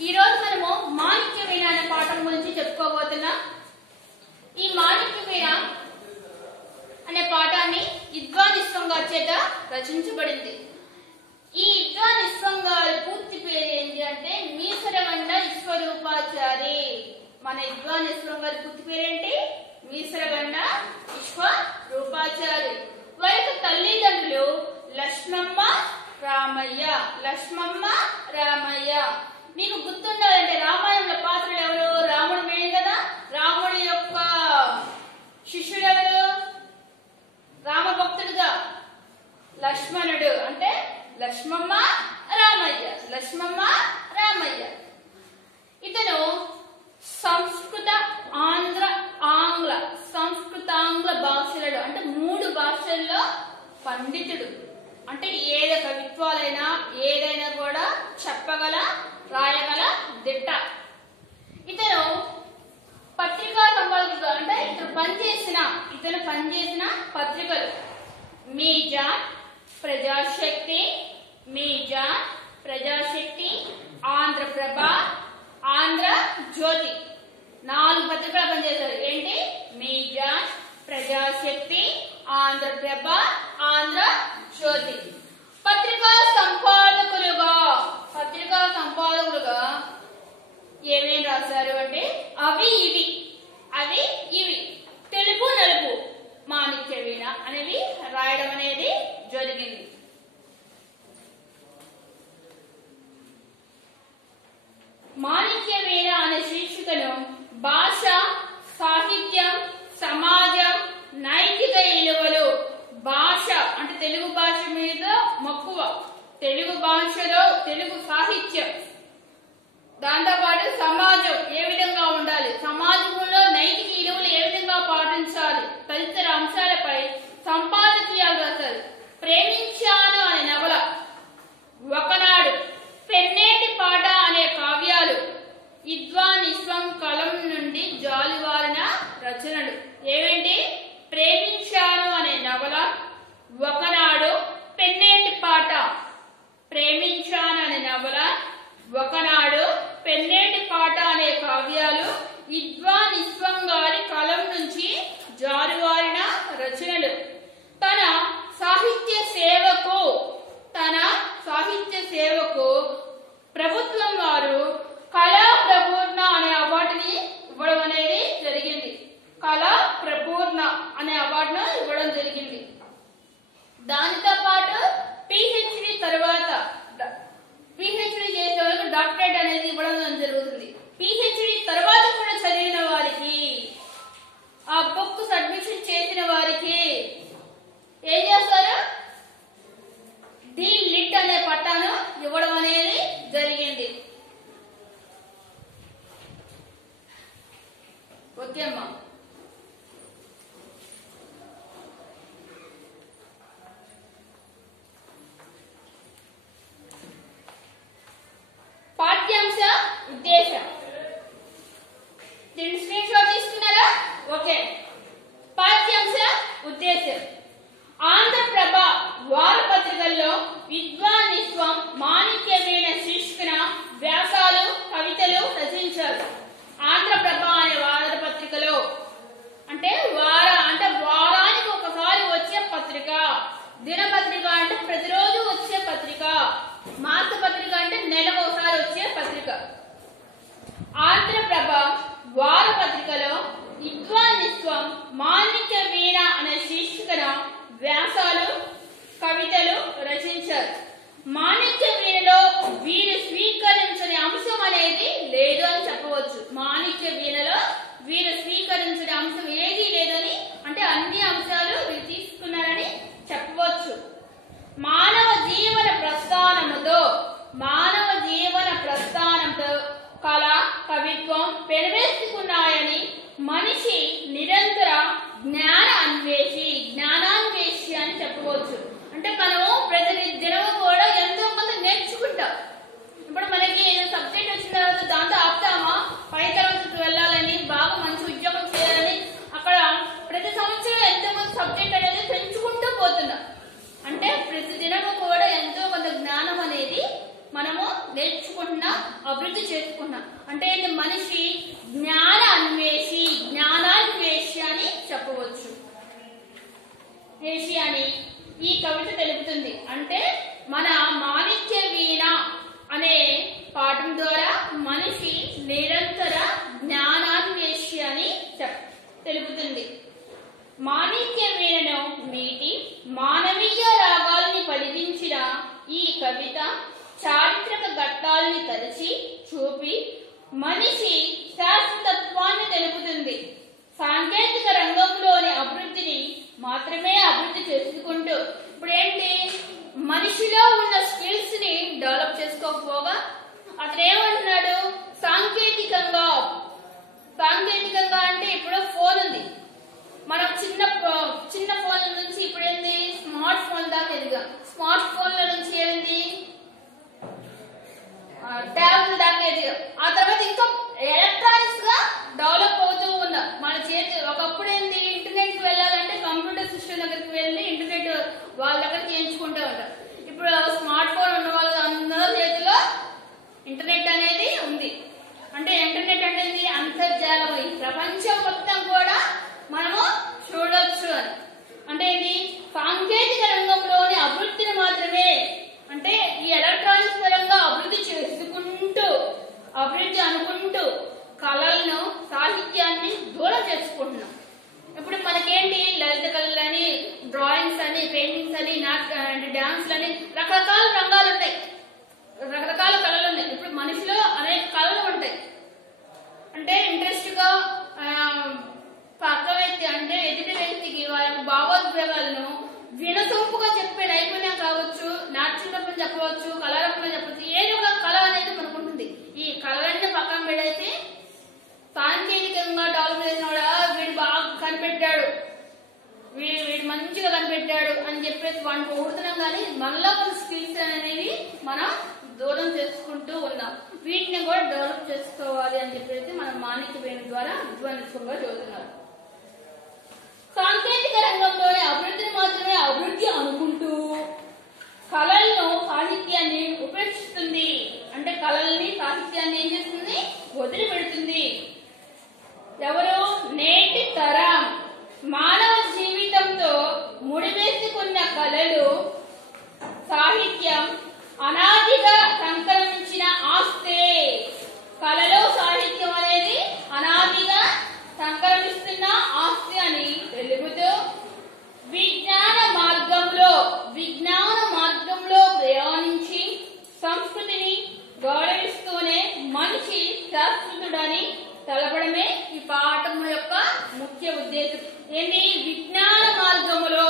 ఈ రోజు మనము మాణిక్య వీణ అనే పాఠం గురించి చెప్పుకోబోతున్నాం. ఈ మాణిక్య వీణ అనే పాఠాన్ని విద్వాన్ విశ్వం గారి చేత రచించబడింది. ఈ విద్వాన్ విశ్వం గారి పూర్తి పేరు ఏంటి అంటే మీసరగండ విశ్వరూపాచారి. మన విద్వాన్ విశ్వం గారి పూర్తి పేరేంటి? మీసరగండ విశ్వరూపాచారి. వారికి తల్లిదండ్రులు లక్ష్మమ్మ రామయ్య. లక్ష్మమ్మ రామయ్య. మీకు గుర్తుండాలంటే రామాయణంలో పాత్రలు ఎవరు? రాముడు మెయిన్ కదా. రాముడి యొక్క శిష్యుడు ఎవరు? రామభక్తుడుగా లక్ష్మణుడు. అంటే లక్ష్మమ్మ రామయ్య. లక్ష్మమ్మ రామయ్య. ఇతను సంస్కృత ఆంగ్ల భాషలలో అంటే 3 భాషల్లో పండితుడు. అంటే ఏది కవిత్వాలైనా ఏదైనా కూడా చెప్పగల రాయగల దిట్ట. ఇతను పత్రికా సంపాదకుడు. అంటే ఇతను పనిచేసిన పత్రికలు మీజాన్, ప్రజాశక్తి, ఆంధ్రప్రభ, ఆంధ్రజ్యోతి 4 పత్రికలు పనిచేశారు. ఏంటి? మీజాన్, ప్రజాశక్తి, ఆంధ్రప్రభ, ఆంధ్రజ్యోతి. పత్రికా సంపాదకులుగా ఏమేమి రాశారు అంటే అవి ఇవి తెలుపు నలుపు మాణిక్య వీణ అనేవి రాయడం అనేది జరిగింది. మాణిక్య వీణ అనే శీర్షికను భాష, సాహిత్యం, సమాజం, నైతిక విలువలు. భాష అంటే తెలుగు భాష మీద మక్కువ, తెలుగు భాషలో తెలుగు సాహిత్యం, దాంతోపాటు సమాజం ఏ విధంగా ఉండాలి, సమాజంలో నైతిక విలువలు ఏ విధంగా పాటించాలి తదితర అంశాలపై సంపాదకీయాలు రాశారు. ప్రేమించాను అనే నవల, ఒకనాడు, పెన్నేటి పాట అనే కావ్యాలు విద్వాన్ విశ్వం కలం నుండి జాలువారిన రచనలు. ఏవేంటి? ప్రేమించాను అనే నవల, ఒకనాడు, పెన్నేటి పాట. ప్రేమించాను అనే నవల, ఒకనాడు, పెన్నేటి పాట అనే కావ్యాలు విద్వాన్ విశ్వం గారి కలం నుంచి జారువారిన రచనలు. తన సాహిత్య సేవకు ప్రభుత్వం వారు కళా ప్రపూర్ణ అనే అవార్డుని ఇవ్వడం అనేది జరిగింది. కళా ప్రపూర్ణ అనే అవార్డును ఇవ్వడం జరిగింది. దానితో పాటు పిహెచ్డి చేసే వరకు డాక్టరేట్ అనేది ఇవ్వడం జరుగుతుంది. పిహెచ్డి తర్వాత కూడా చదివిన వారికి, ఆ బుక్ సబ్మిషన్ చేసిన వారికి ఏం చేస్తారు? లిట్ అనే పట్టాను ఇవ్వడం అనేది జరిగింది. ఓకే అమ్మా. పాఠ్యాంశ ఉద్దేశం దీన్ని స్క్రీన్ షాట్ తీసుకున్నారా? ఓకే. పాఠ్యాంశ ఉద్దేశం: ఆంధ్రప్రభ వారపత్రికల్లో విద్వాన్ విశ్వం మాణిక్య వీణ శీర్షికన వ్యాసాలు, కవితలు రచించారు. ఆంధ్రప్రభ అనే వారపత్రికలో అంటే వారానికి ఒకసారి వచ్చే పత్రిక. దినపత్రిక అంటే ప్రతిరోజు వచ్చే పత్రిక. మాసపత్రిక అంటే నెలకు ఒకసారి వచ్చే పత్రిక. ఆంధ్రప్రభ వారపత్రికలో విద్వాన్ విశ్వం మాణిక్య వీణ అనే శీర్షికన వ్యాసాలు, కవితలు రచించారు. మాణిక్య వీణలో వీరు స్వీకరించని అంశం అనేది లేదు అని చెప్పవచ్చు. మాణిక్య వీణలో వీరు స్వీకరించని అంశం ఏదీ లేదని, అంటే అన్ని అంశాలు వీరు తీసుకున్నారని చెప్పవచ్చు. మానవ జీవన ప్రస్థానంతో కళ, కవిత్వం పెనవేసుకున్నాయని, మనిషి నిరంతర జ్ఞానాన్వేషి అని చెప్పవచ్చు. అంటే మనము ప్రతి దినము కూడా ఎంతో కొంత నేర్చుకుంటాం. ఇప్పుడు మనకి ఏదో సబ్జెక్ట్ వచ్చిన తర్వాత దాంతో ఆపుతామా? పై తరగతికి వెళ్ళాలని, బాగా మంచి ఉద్యోగం చేయాలని అక్కడ ప్రతి సంవత్సరం ఎంతో కొంత సబ్జెక్ట్ అనేది పెంచుకుంటూ పోతున్నాం. అంటే ప్రతి దినము కూడా ఎంతో కొంత జ్ఞానం అనేది మనము నేర్చుకుంటాం. చేసుకుంటున్నాం, అభివృద్ధి చేసుకుంటున్నాం. అంటే ఇది మనిషి జ్ఞానాన్వేషి అని చెప్పవచ్చు. అని ఈ కవిత తెలుపుతుంది. అంటే మన మాణిక్య వీణ అనే పాఠం ద్వారా మనిషి నిరంతర జ్ఞానాన్వేషి అని తెలుపుతుంది. మాణిక్య వీణను మీటి మానవీయ రాగాల్ని పలికించిన ఈ కవిత చారిత్రక ఘట్టాల్ని తలచి చూపి మనిషి శాశ్వతత్వాన్ని తెలుపుతుంది. సాంకేతిక రంగంలోని అభివృద్ధిని మాత్రమే అభివృద్ధి చేసుకుంటూ ఇప్పుడు ఏంటి మనిషిలో ఉన్న స్కిల్స్ ని డెవలప్ చేసుకోకపోగా అతను ఏమంటున్నాడు, సాంకేతికంగా అంటే ఇప్పుడు ఫోన్ ఉంది, మనం చిన్న ఫోన్ల నుంచి ఇప్పుడు ఏంది స్మార్ట్ ఫోన్ దాకా ఎదిగాం. స్మార్ట్ ఫోన్ల నుంచి ఏంది ట్యాబ్ల దాకా ఎదిగాం. ఆ తర్వాత ఇంకా ఎలక్ట్రానిక్స్ గా డెవలప్ అవుతూ ఉన్నాం. మన చేతి ఒకప్పుడు ఏంది ఇంటర్నెట్ కి వెళ్ళాలంటే కంప్యూటర్ సిస్టమ్ దగ్గరికి వెళ్ళి ఇంటర్నెట్ వాళ్ళ దగ్గర చేయించుకుంటూ ఉంటాం. ఇప్పుడు స్మార్ట్ ఫోన్ ఉన్న వాళ్ళ అందరి చేతిలో ఇంటర్నెట్ అనేది ఉంది. అంటే ఇంటర్నెట్ అనేది అంతర్జాలం, ఈ ప్రపంచం మొత్తం కూడా మనము చూడొచ్చు అని. అంటే ఇది సాంకేతిక రంగంలోని అభివృద్ధిని మాత్రమే, అంటే ఈ ఎలక్ట్రానిక్స్ పరంగా అభివృద్ధి అనుకుంటూ కళలను సాహిత్యాన్ని దూరం చేసుకుంటున్నాం. ఇప్పుడు మనకేంటి లలిత కళలని, డ్రాయింగ్స్ అని, పెయింటింగ్స్ అని, డాన్స్ అని రకరకాల రంగాలు ఉంటాయి, రకరకాల కళలు ఉన్నాయి. ఇప్పుడు మనిషిలో అనేక కళలు ఉంటాయి. అంటే ఇంట్రెస్ట్ గా పక్క వ్యక్తి అంటే ఎదుటి వ్యక్తికి వాళ్ళ భావోద్వేగాలను వినసొంపుగా చెప్పే నైపుణ్యం కావచ్చు, నాట్యరూపం చెప్పవచ్చు, కళారూపంలో చెప్పవచ్చు. ఏదో ఒక కళ అనేది మనకు ఉంటుంది. ఈ కళలన్నీ పక్కన పెడితే సాంకేతికంగా డెవలప్ చేసిన వీడు బాగా కనిపెట్టాడు, వీడు మంచిగా కనిపెట్టాడు అని చెప్పేసి వాడిని పొగుడుతున్నాం. కానీ మనలో ఉన్న స్కిల్స్ అనేవి మనం దూరం చేసుకుంటూ ఉన్నాం. వీటిని కూడా డెవలప్ చేసుకోవాలి అని చెప్పేసి మనం మాణిక్య వీణ ద్వారా విద్వాంసులుగా చదువుతున్నారు. సాంకేతిక రంగంలోని అభివృద్ధిని మాత్రమే అభివృద్ధి అనుకుంటూ కళలను, సాహిత్యాన్ని ఉపేక్షిస్తుంది. అంటే కళల్ని, సాహిత్యాన్ని ఏం చేస్తుంది, వదిలిపెడుతుంది. ఎవరు? నేటి తరం మానవ జీవితంతో ముడివేసుకున్న కళలు, సాహిత్యం అనాదిగా సంకల్పించిన ఆస్తే. కళలో సాహిత్యం అనేది అనాదిగా సంకల్పిస్తున్న ఆస్తి అని తెలుపుతూ విజ్ఞాన మార్గంలో ప్రయాణించి సంస్కృతిని గౌరవిస్తూనే మనిషి శాశ్వతుడని తెలపడమే ఈ పాఠం యొక్క ముఖ్య ఉద్దేశం. ఏంటి? విజ్ఞాన మార్గములో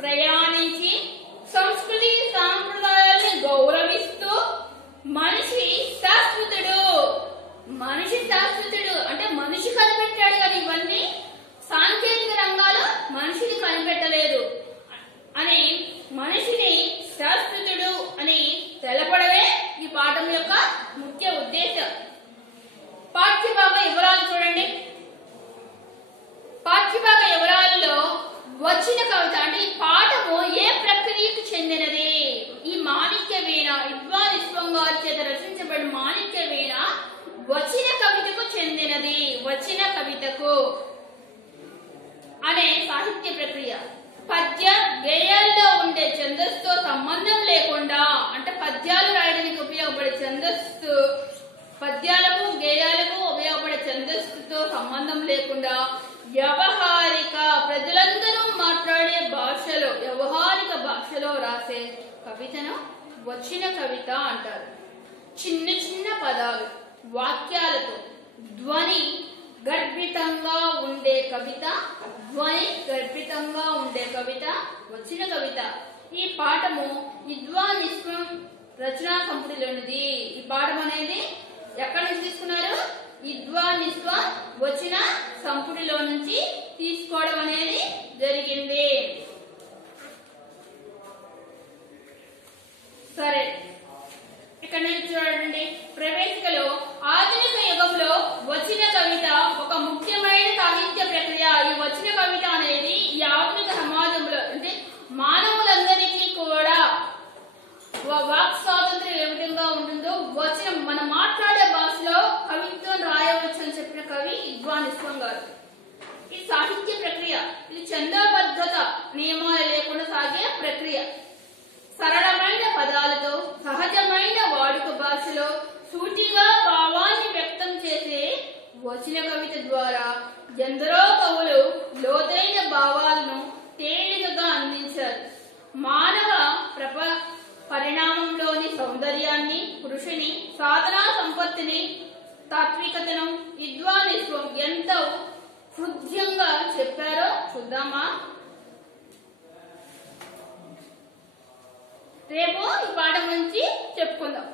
ప్రయాణించి సంస్కృతి సాంప్రదాయాల్ని గౌరవిస్తూ మనిషి శాశ్వతుడు అంటే మనిషి కనిపెట్టాడు. కానీ ఇవన్నీ సాంకేతిక రంగాలు మనిషిని కనిపెట్టలేదు అని మనిషిని శాశ్వతుడు అని తెలపడమే ఈ పాఠం యొక్క ముఖ్య ఉద్దేశం. పాఠ్యభాగ వివరాలు చూడండి. పాఠ్యభాగ వివరాల్లో వచ్చిన కవిత అంటే ఈ పాఠము ఏ ప్రక్రియకు చెందినది? ఈ మాణిక్య వీణ విద్వాన్ విశ్వంగారి చేత రచించబడిన మాణిక్య వీణ వచ్చిన కవితకు చెందినది. వచ్చిన కవితకు అనే సాహిత్య ప్రక్రియ పద్య గేయాల్లో ఉండే ఛందస్సుతో సంబంధం లేకుండా, అంటే పద్యాలు రాయడానికి ఉపయోగపడే ఛందస్సు, పద్యాలకు గేయాలకు ఉపయోగపడే ఛందస్సుతో సంబంధం లేకుండా వ్యవహారిక, ప్రజలందరూ మాట్లాడే భాషలో, వ్యవహారిక భాషలో రాసే కవితను వచ్చిన కవిత అంటారు. చిన్న చిన్న పదాలు, వాక్యాలతో ధ్వని గర్భితంగా ఉండే కవిత వచ్చిన కవిత. ఈ పాఠము విద్వాన్ విశ్వం రచనా సంపుటిలోనిది. ఈ పాఠం అనేది ఎక్కడి నుంచి తీసుకున్నారు? విద్వాన్ విశ్వం వచ్చిన సంపుటిలో నుంచి తీసుకోవడం అనేది జరిగింది. సరే, ఇక్కడ నుంచి చూడండి. ప్రవేశికలో ఆధునిక యుగంలో వచ్చిన కవిత ఒక ముఖ్యమైన సాహిత్య ప్రక్రియ. ఈ వచ్చిన కవిత అనేది ఈ ఆధునిక సమాజంలో అంటే మానవులందరికీ కూడా వాక్ స్వాతంత్ర్యం ఏ విధంగా ఉంటుందో విద్వానిత్వం గారు. ఈ సాహిత్య ప్రక్రియ ఇది ఛందోబద్ధత నియమాలు లేకుండా సాగే ప్రక్రియ. సరళమైన పదాలతో సహజమైన వాడుక భాషలో సూటిగా భావాన్ని వ్యక్తం చేసే వచన కవిత ద్వారా ఎందరో కవులు లోతైన భావాలను తేలికగా అందించారు. మానవ పరిణామంలోని సౌందర్యాన్ని, కృషిని, సాధనా సంపత్తిని, తాత్వికతను విద్వానిత్వం ఎంతో హృద్యంగా చెప్పారో చూద్దామా? రేపు ఈ పాఠం నుంచి చెప్పుకుందాం.